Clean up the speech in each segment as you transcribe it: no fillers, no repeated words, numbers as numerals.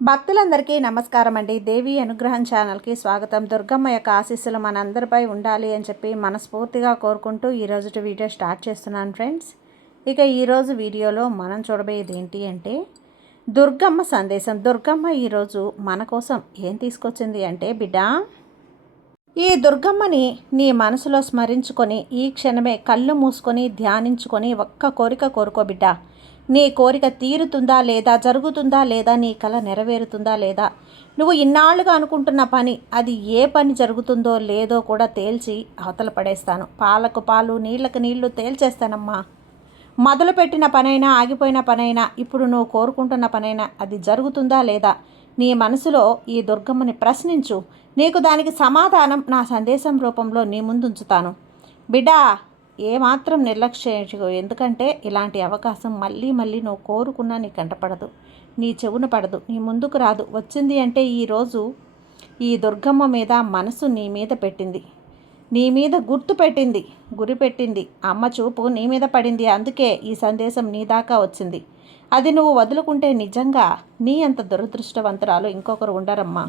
భక్తులందరికీ నమస్కారం అండి. దేవి అనుగ్రహం ఛానల్కి స్వాగతం. దుర్గమ్మ యొక్క ఆశీస్సులు మనందరిపై ఉండాలి అని చెప్పి మనస్ఫూర్తిగా కోరుకుంటూ ఈరోజు వీడియో స్టార్ట్ చేస్తున్నాను ఫ్రెండ్స్. ఇక ఈరోజు వీడియోలో మనం చూడబోయేది ఏంటి అంటే దుర్గమ్మ సందేశం. దుర్గమ్మ ఈరోజు మన కోసం ఏం తీసుకొచ్చింది అంటే, బిడ్డ, ఈ దుర్గమ్మని నీ మనసులో స్మరించుకొని ఈ క్షణమే కళ్ళు మూసుకొని ధ్యానించుకొని ఒక్క కోరిక కోరుకో బిడ్డ. నీ కోరిక తీరుతుందా లేదా, జరుగుతుందా లేదా, నీ కల నెరవేరుతుందా లేదా, నువ్వు ఇన్నాళ్ళుగా అనుకుంటున్న పని అది ఏ పని జరుగుతుందో లేదో కూడా తేల్చి అవతల పడేస్తాను. పాలకు పాలు నీళ్ళకు నీళ్లు తేల్చేస్తానమ్మా. మొదలుపెట్టిన పనైనా ఆగిపోయిన పనైనా ఇప్పుడు నువ్వు కోరుకుంటున్న పనైనా అది జరుగుతుందా లేదా, నీ మనసులో ఈ దుర్గమ్మని ప్రశ్నించు. నీకు దానికి సమాధానం నా సందేశం రూపంలో నీ ముందుంచుతాను. బిడ్డా, ఏమాత్రం నిర్లక్ష్యం, ఎందుకంటే ఇలాంటి అవకాశం మళ్ళీ మళ్ళీ నువ్వు కోరుకున్నా నీ కంటపడదు, నీ చెవున పడదు, నీ ముందుకు రాదు. వచ్చింది అంటే ఈరోజు ఈ దుర్గమ్మ మీద మనసు నీ మీద పెట్టింది, నీ మీద గుర్తు పెట్టింది, గురి పెట్టింది. అమ్మ చూపు నీ మీద పడింది, అందుకే ఈ సందేశం నీ దాకా వచ్చింది. అది నువ్వు వదులుకుంటే నిజంగా నీ అంత దురదృష్టవంతురాలు ఇంకొకరు ఉండరమ్మా.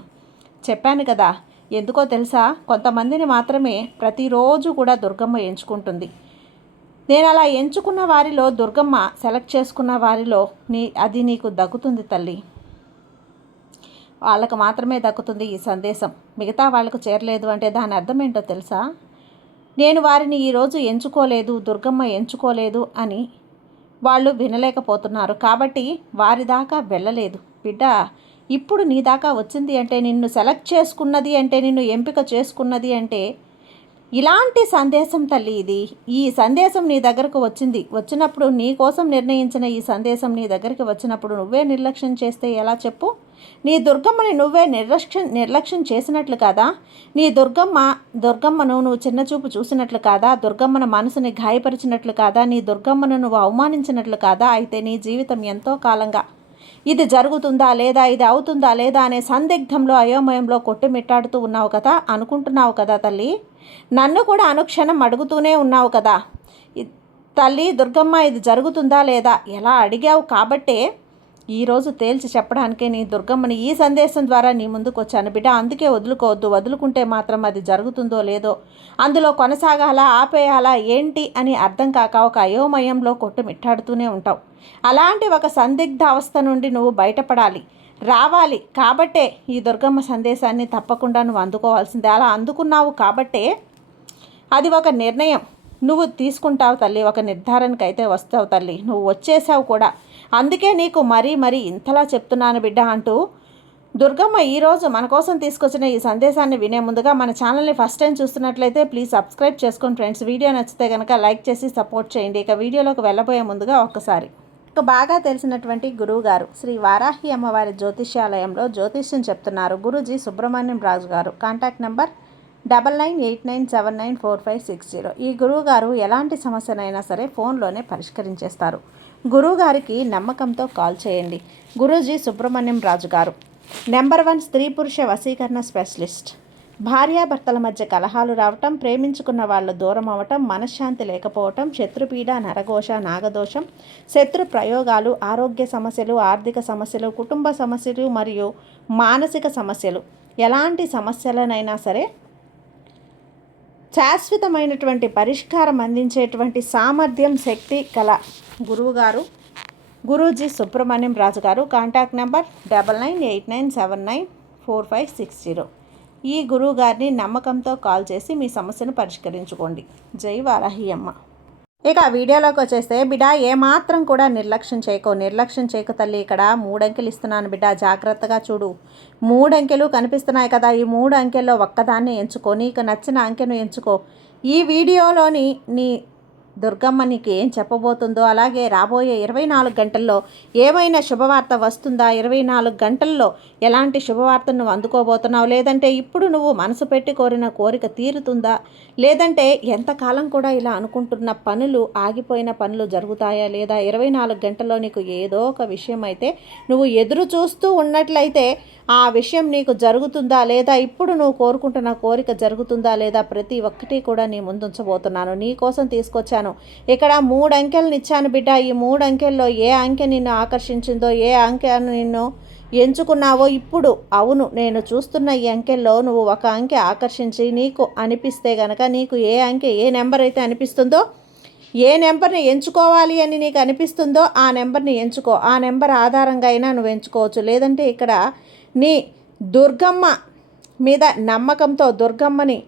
చెప్పాను కదా, ఎందుకో తెలుసా, కొంతమందిని మాత్రమే ప్రతిరోజు కూడా దుర్గమ్మ ఎంచుకుంటుంది. నేను అలా ఎంచుకున్న వారిలో, దుర్గమ్మ సెలెక్ట్ చేసుకున్న వారిలో అది నీకు దక్కుతుంది తల్లి. వాళ్ళకు మాత్రమే దక్కుతుంది ఈ సందేశం. మిగతా వాళ్ళకు చేరలేదు అంటే దాని అర్థం ఏంటో తెలుసా? నేను వారిని ఈరోజు ఎంచుకోలేదు, దుర్గమ్మ ఎంచుకోలేదు అని వాళ్ళు వినలేకపోతున్నారు, కాబట్టి వారి దాకా వెళ్ళలేదు. బిడ్డ, ఇప్పుడు నీ దాకా వచ్చింది అంటే, నిన్ను సెలెక్ట్ చేసుకున్నది అంటే, నిన్ను ఎంపిక చేసుకున్నది అంటే ఇలాంటి సందేశం తల్లి. ఈ సందేశం నీ దగ్గరకు వచ్చినప్పుడు, నీ కోసం నిర్ణయించిన ఈ సందేశం నీ దగ్గరికి వచ్చినప్పుడు నువ్వే నిర్లక్ష్యం చేస్తే ఎలా చెప్పు? నీ దుర్గమ్మని నువ్వే నిర్లక్ష్యం చేసినట్లు కాదా? నీ దుర్గమ్మను నువ్వు చిన్నచూపు చూసినట్లు కాదా? దుర్గమ్మను మనసుని గాయపరిచినట్లు కాదా? నీ దుర్గమ్మను నువ్వు అవమానించినట్లు కాదా? అయితే నీ జీవితం ఎంతో కాలంగా ఇది జరుగుతుందా లేదా, ఇది అవుతుందా లేదా అనే సందిగ్ధంలో, అయోమయంలో కొట్టుమిట్టాడుతూ ఉన్నావు కదా, అనుకుంటున్నావు కదా తల్లి. నన్ను కూడా అనుక్షణం అడుగుతూనే ఉన్నావు కదా తల్లి, దుర్గమ్మ ఇది జరుగుతుందా లేదా, ఎలా అడిగావు కాబట్టే ఈరోజు తేల్చి చెప్పడానికే నీ దుర్గమ్మని ఈ సందేశం ద్వారా నీ ముందుకు వచ్చాను బిడ్డ. అందుకే వదులుకోవద్దు. వదులుకుంటే మాత్రం అది జరుగుతుందో లేదో, అందులో కొనసాగాలా ఆపేయాలా ఏంటి అని అర్థం కాక ఒక అయోమయంలో కొట్టుమిట్టాడుతూనే ఉంటావు. అలాంటి ఒక సందిగ్ధ అవస్థ నుండి నువ్వు బయటపడాలి, రావాలి. కాబట్టే ఈ దుర్గమ్మ సందేశాన్ని తప్పకుండా నువ్వు అందుకోవాల్సిందే. అలా అందుకున్నావు కాబట్టే అది ఒక నిర్ణయం నువ్వు తీసుకుంటావు తల్లి, ఒక నిర్ధారణకైతే వస్తావు తల్లి. నువ్వు వచ్చేసావు కూడా, అందుకే నీకు మరీ ఇంతలా చెప్తున్నాను బిడ్డ అంటూ దుర్గమ్మ ఈరోజు మన కోసం తీసుకొచ్చిన ఈ సందేశాన్ని వినే ముందుగా మన ఛానల్ని ఫస్ట్ టైం చూస్తున్నట్లయితే ప్లీజ్ సబ్స్క్రైబ్ చేసుకోండి ఫ్రెండ్స్. వీడియో నచ్చితే కనుక లైక్ చేసి సపోర్ట్ చేయండి. ఇక వీడియోలోకి వెళ్ళబోయే ముందుగా ఒక్కసారి బాగా తెలిసినటువంటి గురువు గారు శ్రీ వారాహి అమ్మవారి జ్యోతిష్యాలయంలో జ్యోతిష్యం చెప్తున్నారు గురూజీ సుబ్రహ్మణ్యం రాజు గారు. Contact number 9989794560. ఈ గురువుగారు ఎలాంటి సమస్యనైనా సరే ఫోన్లోనే పరిష్కరించేస్తారు. గురువుగారికి నమ్మకంతో కాల్ చేయండి. గురూజీ సుబ్రహ్మణ్యం రాజు గారు నెంబర్ 1 స్త్రీ పురుష వశీకరణ స్పెషలిస్ట్. భార్యాభర్తల మధ్య కలహాలు రావటం, ప్రేమించుకున్న వాళ్ళు దూరం అవ్వటం, మనశ్శాంతి లేకపోవటం, శత్రుపీడ, నరఘోష, నాగదోషం, శత్రు ప్రయోగాలు, ఆరోగ్య సమస్యలు, ఆర్థిక సమస్యలు, కుటుంబ సమస్యలు మరియు మానసిక సమస్యలు, ఎలాంటి సమస్యలనైనా సరే శాశ్వతమైనటువంటి పరిష్కారం అందించేటువంటి సామర్థ్యం, శక్తి కల గురువుగారు గురూజీ సుబ్రహ్మణ్యం రాజు గారు. Contact number 9989794560. ఈ గురువుగారిని నమ్మకంతో కాల్ చేసి మీ సమస్యను పరిష్కరించుకోండి. జై వారాహి అమ్మ. ఇక వీడియోలోకి వచ్చేస్తే, బిడ్డ, ఏమాత్రం కూడా నిర్లక్ష్యం చేయకు తల్లి. ఇక్కడ 3 అంకెలు ఇస్తున్నాను బిడ్డ, జాగ్రత్తగా చూడు. 3 అంకెలు కనిపిస్తున్నాయి కదా, ఈ 3 అంకెల్లో ఒక్కదాన్ని ఎంచుకో, నీకు నచ్చిన అంకెను ఎంచుకో. ఈ వీడియోలోని నీ దుర్గమ్మ నీకు ఏం చెప్పబోతుందో, అలాగే రాబోయే 24 గంటల్లో ఏమైనా శుభవార్త వస్తుందా, 24 గంటల్లో ఎలాంటి శుభవార్తను నువ్వు అందుకోబోతున్నావు, లేదంటే ఇప్పుడు నువ్వు మనసు పెట్టి కోరిన కోరిక తీరుతుందా, లేదంటే ఎంతకాలం కూడా ఇలా అనుకుంటున్న పనులు, ఆగిపోయిన పనులు జరుగుతాయా లేదా, 24 గంటల్లో నీకు ఏదో ఒక విషయం అయితే నువ్వు ఎదురు చూస్తూ ఉన్నట్లయితే ఆ విషయం నీకు జరుగుతుందా లేదా, ఇప్పుడు నువ్వు కోరుకుంటున్న కోరిక జరుగుతుందా లేదా, ప్రతి ఒక్కటి కూడా నీ ముందుంచబోతున్నాను. నీ కోసం తీసుకొచ్చాను. ఇక్కడ 3 అంకెలను ఇచ్చాను బిడ్డ. ఈ 3 అంకెల్లో ఏ అంకె నిన్ను ఆకర్షించిందో, ఏ అంకె నిన్ను ఎంచుకున్నావో ఇప్పుడు అవును నేను చూస్తున్న ఈ అంకెల్లో నువ్వు ఒక అంకె ఆకర్షించి నీకు అనిపిస్తే గనక నీకు ఏ అంకె ఏ నెంబర్ అయితే అనిపిస్తుందో ఏ నెంబర్ని ఎంచుకోవాలి అని నీకు అనిపిస్తుందో ఆ నెంబర్ని ఎంచుకో. ఆ నెంబర్ ఆధారంగా అయినా నువ్వు ఎంచుకోవచ్చు. లేదంటే ఇక్కడ నీ దుర్గమ్మ మీద నమ్మకంతో దుర్గమ్మని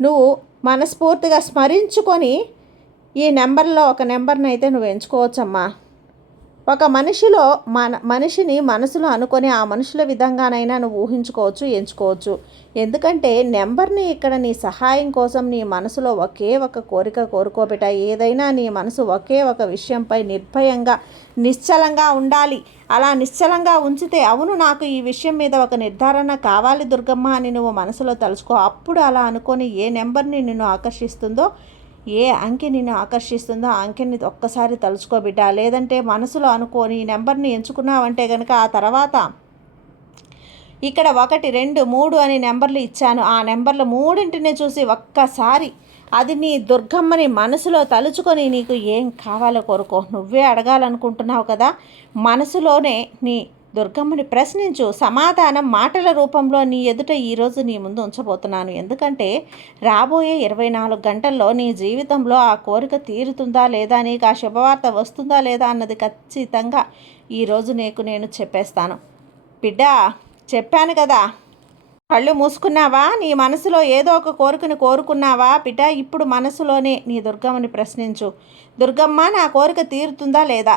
నువ్వు మనస్ఫూర్తిగా స్మరించుకొని ఈ నెంబర్లో ఒక నెంబర్ని అయితే నువ్వు ఎంచుకోవచ్చమ్మా. ఒక మనిషిని మనసులో అనుకొని ఆ మనుషుల విధంగానైనా నువ్వు ఊహించుకోవచ్చు, ఎంచుకోవచ్చు. ఎందుకంటే నెంబర్ని ఇక్కడ నీ సహాయం కోసం నీ మనసులో ఒకే ఒక కోరిక కోరుకోబెట్ట. ఏదైనా నీ మనసు ఒకే ఒక విషయంపై నిర్భయంగా నిశ్చలంగా ఉండాలి. అలా నిశ్చలంగా ఉంచితే అవును నాకు ఈ విషయం మీద ఒక నిర్ధారణ కావాలి దుర్గమ్మ అని నువ్వు మనసులో తలుచుకో. అప్పుడు అలా అనుకొని ఏ నెంబర్ని నిన్ను ఆకర్షిస్తుందో ఏ అంకె నిన్ను ఆకర్షిస్తుందో ఆ అంకెని ఒక్కసారి తలుచుకోబిడ్డ. లేదంటే మనసులో అనుకోని ఈ నెంబర్ని ఎంచుకున్నావంటే కనుక ఆ తర్వాత ఇక్కడ 1, 2, 3 అని నెంబర్లు ఇచ్చాను. ఆ నెంబర్లు మూడింటిని చూసి ఒక్కసారి అది నీ దుర్గమ్మని మనసులో తలుచుకొని నీకు ఏం కావాలో కోరుకో. నువ్వే అడగాలనుకుంటున్నావు కదా, మనసులోనే నీ దుర్గమ్మని ప్రశ్నించు. సమాధానం మాటల రూపంలో నీ ఎదుట ఈరోజు నీ ముందు ఉంచబోతున్నాను. ఎందుకంటే రాబోయే 24 గంటల్లో నీ జీవితంలో ఆ కోరిక తీరుతుందా లేదా, నీకు ఆ శుభవార్త వస్తుందా లేదా అన్నది ఖచ్చితంగా ఈరోజు నేను చెప్పేస్తాను. బిడ్డ చెప్పాను కదా, కళ్ళు మూసుకున్నావా? నీ మనసులో ఏదో ఒక కోరికను కోరుకున్నావా బిడ్డ? ఇప్పుడు మనసులోనే నీ దుర్గమ్మని ప్రశ్నించు. దుర్గమ్మ నా కోరిక తీరుతుందా లేదా?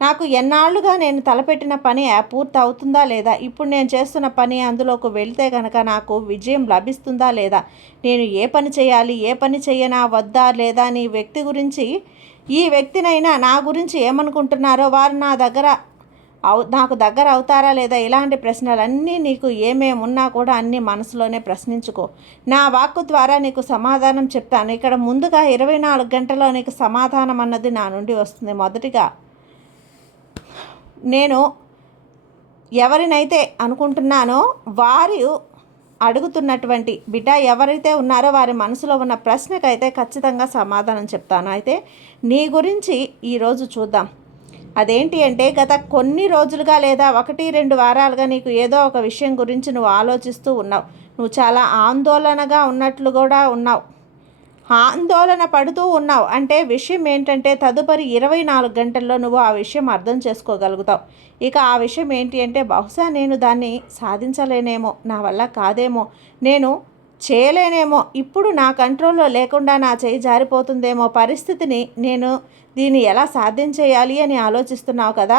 నాకు ఎన్నాళ్ళుగా నేను తలపెట్టిన పని పూర్తి అవుతుందా లేదా? ఇప్పుడు నేను చేస్తున్న పని అందులోకి వెళితే కనుక నాకు విజయం లభిస్తుందా లేదా? నేను ఏ పని చేయాలి, ఏ పని చేయనా వద్దా లేదా? నీ వ్యక్తి గురించి ఈ వ్యక్తినైనా నా గురించి ఏమనుకుంటున్నారో, వారు నాకు దగ్గర అవుతారా లేదా? ఇలాంటి ప్రశ్నలన్నీ నీకు ఏమేమి ఉన్నా కూడా అన్నీ మనసులోనే ప్రశ్నించుకో. నా వాక్కు ద్వారా నీకు సమాధానం చెప్తాను. ఇక్కడ ముందుగా 24 గంటల్లో నీకు సమాధానం అన్నది నా నుండి వస్తుంది. మొదటిగా నేను ఎవరినైతే అనుకుంటున్నానో వారు అడుగుతున్నటువంటి బిడ్డ ఎవరైతే ఉన్నారో వారి మనసులో ఉన్న ప్రశ్నకైతే ఖచ్చితంగా సమాధానం చెప్తాను. అయితే నీ గురించి ఈరోజు చూద్దాం. అదేంటి అంటే గత కొన్ని రోజులుగా లేదా 1-2 వారాలుగా నీకు ఏదో ఒక విషయం గురించి నువ్వు ఆలోచిస్తూ ఉన్నావు. నువ్వు చాలా ఆందోళనగా ఉన్నట్లు కూడా ఉన్నావు, ఆందోళన పడుతూ ఉన్నావు. అంటే విషయం ఏంటంటే తదుపరి 24 గంటల్లో నువ్వు ఆ విషయం అర్థం చేసుకోగలుగుతావు. ఇక ఆ విషయం ఏంటి అంటే బహుశా నేను దాన్ని సాధించలేనేమో, నా వల్ల కాదేమో, నేను చేయలేనేమో, ఇప్పుడు నా కంట్రోల్లో లేకుండా నా చేయి జారిపోతుందేమో పరిస్థితిని, నేను దీన్ని ఎలా సాధ్యం చేయాలి అని ఆలోచిస్తున్నావు కదా.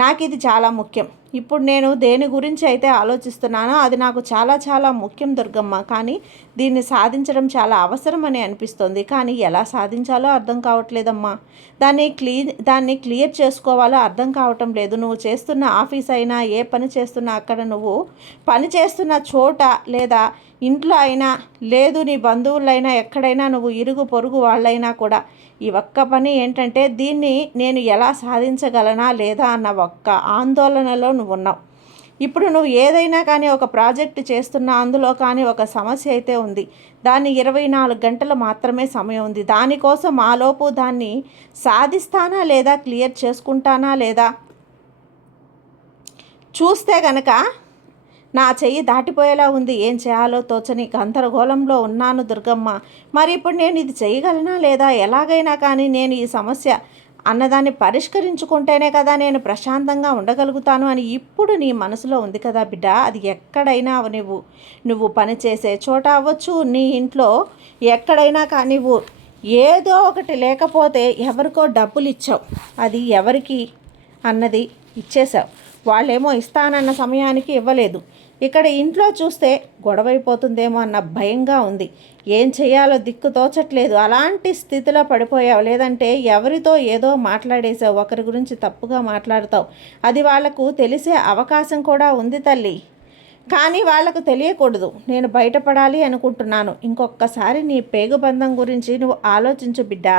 నాకు ఇది చాలా ముఖ్యం. ఇప్పుడు నేను దేని గురించి అయితే ఆలోచిస్తున్నానో అది నాకు చాలా చాలా ముఖ్యం దుర్గమ్మ. కానీ దీన్ని సాధించడం చాలా అవసరం అని అనిపిస్తుంది. కానీ ఎలా సాధించాలో అర్థం కావట్లేదమ్మా. దాన్ని క్లియర్ చేసుకోవాలో అర్థం కావటం లేదు. నువ్వు చేస్తున్న ఆఫీస్ అయినా, ఏ పని చేస్తున్నా, అక్కడ నువ్వు పని చేస్తున్న చోట లేదా ఇంట్లో అయినా, లేదు నీ బంధువులైనా, ఎక్కడైనా నువ్వు ఇరుగు పొరుగు వాళ్ళైనా కూడా ఈ ఒక్క పని ఏంటంటే దీన్ని నేను ఎలా సాధించగలనా లేదా అన్న ఒక్క ఆందోళనలో నువ్వు ఉన్నావు. ఇప్పుడు నువ్వు ఏదైనా కానీ ఒక ప్రాజెక్టు చేస్తున్నా, అందులో కానీ ఒక సమస్య అయితే ఉంది. దాన్ని 24 గంటలు మాత్రమే సమయం ఉంది. దానికోసం ఆలోపు దాన్ని సాధిస్తానా లేదా, క్లియర్ చేసుకుంటానా లేదా చూస్తే గనక నా చెయ్యి దాటిపోయేలా ఉంది. ఏం చేయాలో తోచని గందరగోళంలో ఉన్నాను దుర్గమ్మ. మరి ఇప్పుడు నేను ఇది చేయగలనా లేదా? ఎలాగైనా కానీ నేను ఈ సమస్య అన్నదాన్ని పరిష్కరించుకుంటేనే కదా నేను ప్రశాంతంగా ఉండగలుగుతాను అని ఇప్పుడు నీ మనసులో ఉంది కదా బిడ్డ. అది ఎక్కడైనా నువ్వు పని చేసే చోట అవ్వచ్చు, నీ ఇంట్లో ఎక్కడైనా కానీ ఏదో ఒకటి లేకపోతే ఎవరికో డబ్బులు ఇచ్చావు, అది ఎవరికి అన్నది ఇచ్చేసావు. వాళ్ళేమో ఇస్తానన్న సమయానికి ఇవ్వలేదు. ఇక్కడ ఇంట్లో చూస్తే గొడవైపోతుందేమో అన్న భయంగా ఉంది. ఏం చేయాలో దిక్కు తోచట్లేదు. అలాంటి స్థితిలో పడిపోయావు. లేదంటే ఎవరితో ఏదో మాట్లాడేసావు, ఒకరి గురించి తప్పుగా మాట్లాడతావు. అది వాళ్లకు తెలిసే అవకాశం కూడా ఉంది తల్లి. కానీ వాళ్లకు తెలియకూడదు. నేను బయటపడాలి అనుకుంటున్నాను. ఇంకొకసారి నీ పేగుబంధం గురించి నువ్వు ఆలోచించు బిడ్డా.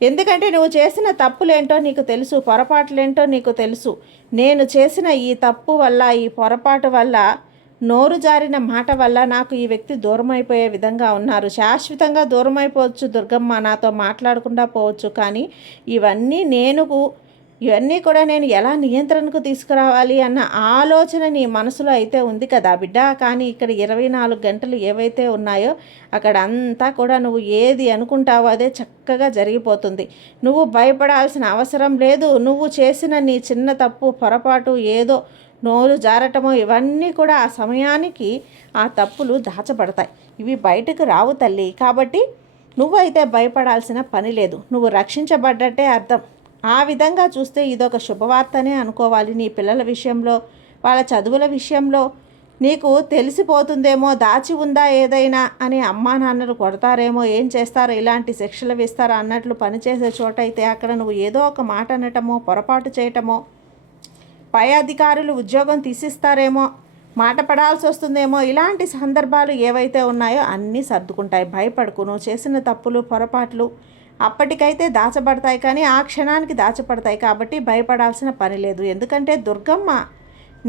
ఎందుకంటే నువ్వు చేసిన తప్పులేంటో నీకు తెలుసు, పొరపాట్లేంటో నీకు తెలుసు. నేను చేసిన ఈ తప్పు వల్ల, ఈ పొరపాటు వల్ల, నోరు జారిన మాట వల్ల నాకు ఈ వ్యక్తి దూరం అయిపోయే విధంగా ఉన్నారు. శాశ్వతంగా దూరం అయిపోవచ్చు దుర్గమ్మ, నాతో మాట్లాడకుండా పోవచ్చు. కానీ ఇవన్నీ ఇవన్నీ కూడా నేను ఎలా నియంత్రణకు తీసుకురావాలి అన్న ఆలోచన నీ మనసులో అయితే ఉంది కదా బిడ్డ. కానీ ఇక్కడ 24 గంటలు ఏవైతే ఉన్నాయో అక్కడ అంతా కూడా నువ్వు ఏది అనుకుంటావో అదే చక్కగా జరిగిపోతుంది. నువ్వు భయపడాల్సిన అవసరం లేదు. నువ్వు చేసిన నీ చిన్న తప్పు పొరపాటు ఏదో నోరు జారటమో ఇవన్నీ కూడా ఆ సమయానికి ఆ తప్పులు దాచబడతాయి. ఇవి బయటకు రావు తల్లి. కాబట్టి నువ్వైతే భయపడాల్సిన పని లేదు. నువ్వు రక్షించబడ్డట్టే అర్థం. ఆ విధంగా చూస్తే ఇదొక శుభవార్తనే అనుకోవాలి. నీ పిల్లల విషయంలో, వాళ్ళ చదువుల విషయంలో నీకు తెలిసిపోతుందేమో, దాచి ఉందా ఏదైనా అని అమ్మా నాన్నలు కొడతారేమో, ఏం చేస్తారో, ఇలాంటి శిక్షలు వేస్తారో అన్నట్లు పనిచేసే చోట అయితే అక్కడ నువ్వు ఏదో ఒక మాట అనటమో, పొరపాటు చేయటమో, పై అధికారులు ఉద్యోగం తీసిస్తారేమో, మాట పడాల్సి వస్తుందేమో, ఇలాంటి సందర్భాలు ఏవైతే ఉన్నాయో అన్నీ సర్దుకుంటాయి. భయపడకు. నువ్వు చేసిన తప్పులు పొరపాట్లు అప్పటికైతే దాచబడతాయి, కానీ ఆ క్షణానికి దాచబడతాయి. కాబట్టి భయపడాల్సిన పని లేదు. ఎందుకంటే దుర్గమ్మ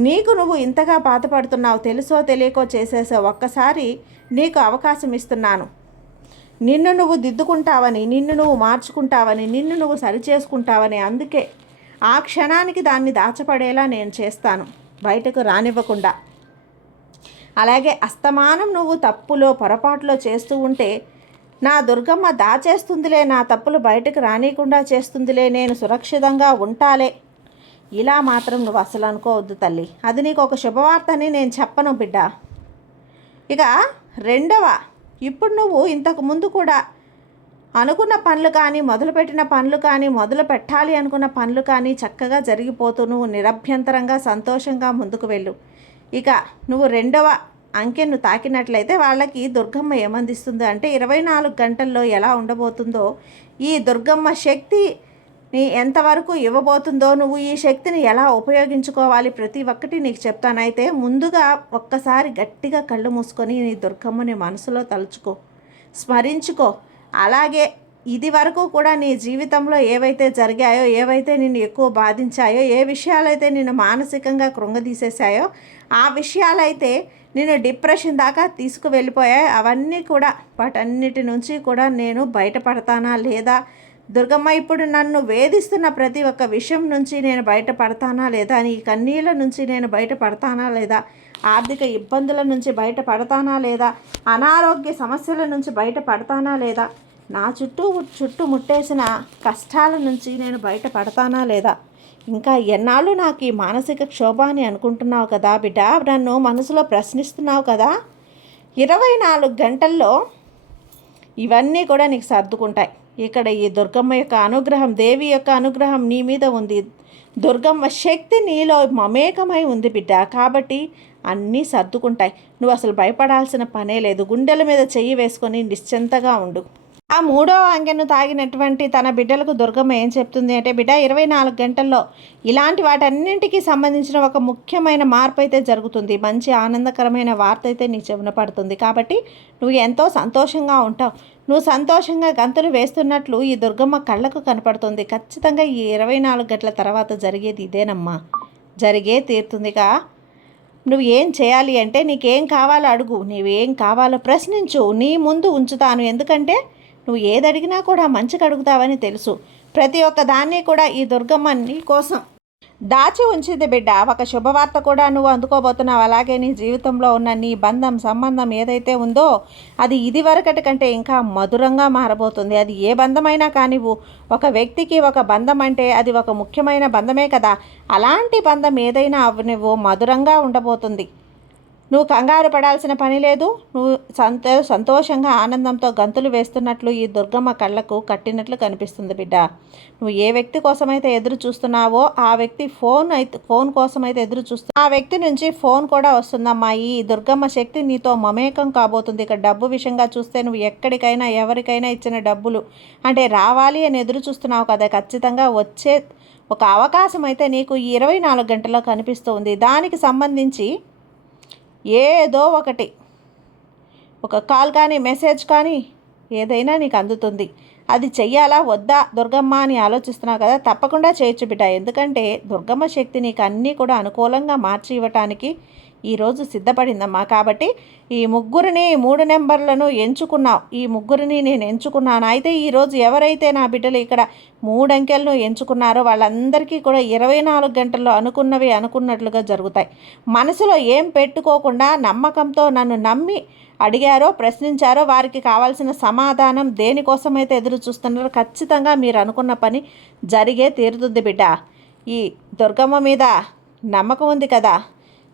నీకు నువ్వు ఇంతగా బాధపడుతున్నావు, తెలుసో తెలియకో చేసేసావు. ఒక్కసారి నీకు అవకాశం ఇస్తున్నాను. నిన్ను నువ్వు దిద్దుకుంటావని, నిన్ను నువ్వు మార్చుకుంటావని, నిన్ను నువ్వు సరిచేసుకుంటావని. అందుకే ఆ క్షణానికి దాన్ని దాచపడేలా నేను చేస్తాను, బయటకు రానివ్వకుండా. అలాగే అస్తమానం నువ్వు తప్పులో పొరపాటులో చేస్తూ ఉంటే నా దుర్గమ్మ దాచేస్తుందిలే, నా తప్పులు బయటకు రానియకుండా చేస్తుందిలే, నేను సురక్షితంగా ఉంటాలే, ఇలా మాత్రం నువ్వు అసలు అనుకోవద్దు తల్లి. అది నీకు ఒక శుభవార్త అని నేను చెప్పను బిడ్డ. ఇక రెండవ, ఇప్పుడు నువ్వు ఇంతకు ముందు కూడా అనుకున్న పనులు కానీ, మొదలుపెట్టిన పనులు కానీ, మొదలు పెట్టాలి అనుకున్న పనులు కానీ చక్కగా జరిగిపోతూ నువ్వు నిరభ్యంతరంగా సంతోషంగా ముందుకు వెళ్ళు. ఇక నువ్వు రెండవ అంకెను తాకినట్లయితే వాళ్ళకి దుర్గమ్మ ఏమందిస్తుందో అంటే 24 గంటల్లో ఎలా ఉండబోతుందో, ఈ దుర్గమ్మ శక్తి నీ ఎంతవరకు ఇవ్వబోతుందో, నువ్వు ఈ శక్తిని ఎలా ఉపయోగించుకోవాలి, ప్రతి ఒక్కటి నీకు చెప్తాను. అయితే ముందుగా ఒక్కసారి గట్టిగా కళ్ళు మూసుకొని నీ దుర్గమ్మని మనసులో తలుచుకో, స్మరించుకో. అలాగే ఇది వరకు కూడా నీ జీవితంలో ఏవైతే జరిగాయో, ఏవైతే నిన్ను ఎక్కువ బాధించాయో, ఏ విషయాలైతే నిన్ను మానసికంగా కృంగదీసేసాయో, ఆ విషయాలైతే నేను డిప్రెషన్ దాకా తీసుకువెళ్ళిపోయాయి, అవన్నీ కూడా వాటన్నిటి నుంచి కూడా నేను బయటపడతానా లేదా, దుర్గమ్మ ఇప్పుడు నన్ను వేధిస్తున్న ప్రతి ఒక్క విషయం నుంచి నేను బయటపడతానా లేదా, నీ కన్నీళ్ళ నుంచి నేను బయటపడతానా లేదా, ఆర్థిక ఇబ్బందుల నుంచి బయటపడతానా లేదా, అనారోగ్య సమస్యల నుంచి బయటపడతానా లేదా, నా చుట్టుముట్టేసిన కష్టాల నుంచి నేను బయటపడతానా లేదా, ఇంకా ఎన్నాళ్ళు నాకు ఈ మానసిక క్షోభ అని అనుకుంటున్నావు కదా బిడ్డ, నన్ను మనసులో ప్రశ్నిస్తున్నావు కదా. 24 గంటల్లో ఇవన్నీ కూడా నీకు సర్దుకుంటాయి. ఇక్కడ ఈ దుర్గమ్మ యొక్క అనుగ్రహం, దేవి యొక్క అనుగ్రహం నీ మీద ఉంది. దుర్గమ్మ శక్తి నీలో మమేకమై ఉంది బిడ్డ. కాబట్టి అన్నీ సర్దుకుంటాయి. నువ్వు అసలు భయపడాల్సిన పనే లేదు. గుండెల మీద చెయ్యి వేసుకొని నిశ్చింతగా ఉండు. ఆ మూడవ అంకెను తాగినటువంటి తన బిడ్డలకు దుర్గమ్మ ఏం చెప్తుంది అంటే, బిడ్డ 24 గంటల్లో ఇలాంటి వాటన్నింటికి సంబంధించిన ఒక ముఖ్యమైన మార్పు అయితే జరుగుతుంది. మంచి ఆనందకరమైన వార్త అయితే నీకు చెవిన పడుతుంది. కాబట్టి నువ్వు ఎంతో సంతోషంగా ఉంటావు. నువ్వు సంతోషంగా గంతులు వేస్తున్నట్లు ఈ దుర్గమ్మ కళ్ళకు కనపడుతుంది. ఖచ్చితంగా ఈ 24 గంటల తర్వాత జరిగేది ఇదేనమ్మా, జరిగే తీరుతుందిగా. నువ్వు ఏం చేయాలి అంటే, నీకేం కావాలో అడుగు, నువ్వేం కావాలో ప్రశ్నించు, నీ ముందు ఉంచుతాను. ఎందుకంటే నువ్వు ఏది అడిగినా కూడా మంచిగా అడుగుతావని తెలుసు. ప్రతి ఒక్క దాన్ని కూడా ఈ దుర్గమ్మ నీ కోసం దాచి ఉంచింది బిడ్డ. ఒక శుభవార్త కూడా నువ్వు అందుకోబోతున్నావు. అలాగే నీ జీవితంలో ఉన్న నీ బంధం సంబంధం ఏదైతే ఉందో అది ఇదివరకటి కంటే ఇంకా మధురంగా మారబోతుంది. అది ఏ బంధమైనా కానివ్వు, ఒక వ్యక్తికి ఒక బంధం అంటే అది ఒక ముఖ్యమైన బంధమే కదా. అలాంటి బంధం ఏదైనా నువ్వు మధురంగా ఉండబోతుంది. నువ్వు కంగారు పడాల్సిన పని లేదు. నువ్వు సంతోషంగా ఆనందంతో గంతులు వేస్తున్నట్లు ఈ దుర్గమ్మ కళ్ళకు కట్టినట్లు కనిపిస్తుంది బిడ్డ. నువ్వు ఏ వ్యక్తి కోసమైతే ఎదురు చూస్తున్నావో ఆ వ్యక్తి ఫోన్ కోసమైతే ఎదురు చూస్తు ఆ వ్యక్తి నుంచి ఫోన్ కూడా వస్తుందమ్మా. ఈ దుర్గమ్మ శక్తి నీతో మమేకం కాబోతుంది. ఇక డబ్బు విషయంగా చూస్తే నువ్వు ఎక్కడికైనా ఎవరికైనా ఇచ్చిన డబ్బులు అంటే రావాలి అని ఎదురు చూస్తున్నావు కదా, ఖచ్చితంగా వచ్చే ఒక అవకాశం అయితే నీకు ఈ 24 గంటల్లో కనిపిస్తూ ఉంది. దానికి సంబంధించి ఏదో ఒకటి, ఒక కాల్ కానీ మెసేజ్ కానీ ఏదైనా నీకు అందుతుంది. అది చెయ్యాలా వద్దా దుర్గమ్మ అని ఆలోచిస్తున్నావు కదా, తప్పకుండా చేయొచ్చు బిడ్డ. ఎందుకంటే దుర్గమ్మ శక్తి నీకు అన్నీ కూడా అనుకూలంగా మార్చి ఇవ్వటానికి ఈరోజు సిద్ధపడిందమ్మా. కాబట్టి ఈ ముగ్గురిని 3 నెంబర్లను ఎంచుకున్నావు. ఈ ముగ్గురిని నేను ఎంచుకున్నాను. అయితే ఈరోజు ఎవరైతే నా బిడ్డలు ఇక్కడ 3 అంకెలను ఎంచుకున్నారో వాళ్ళందరికీ కూడా 24 గంటల్లో అనుకున్నవి అనుకున్నట్లుగా జరుగుతాయి. మనసులో ఏం పెట్టుకోకుండా నమ్మకంతో నన్ను నమ్మి అడిగారో, ప్రశ్నించారో వారికి కావాల్సిన సమాధానం దేనికోసమైతే ఎదురు చూస్తున్నారో ఖచ్చితంగా మీరు అనుకున్న పని జరిగే తీరుతుంది బిడ్డ. ఈ దుర్గమ్మ మీద నమ్మకం ఉంది కదా.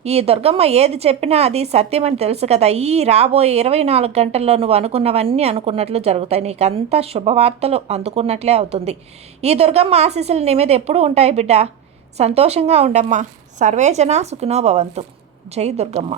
ఈ దుర్గమ్మ ఏది చెప్పినా అది సత్యమని తెలుసు కదా. ఈ రాబోయే 24 గంటల్లో నువ్వు అనుకున్నవన్నీ అనుకున్నట్లు జరుగుతాయి. నీకంతా శుభవార్తలు అందుకున్నట్లే అవుతుంది. ఈ దుర్గమ్మ ఆశీస్సులు నీ మీద ఎప్పుడూ ఉంటాయి బిడ్డ. సంతోషంగా ఉండమ్మా. సర్వేజన సుఖినో భవంతు. జై దుర్గమ్మ.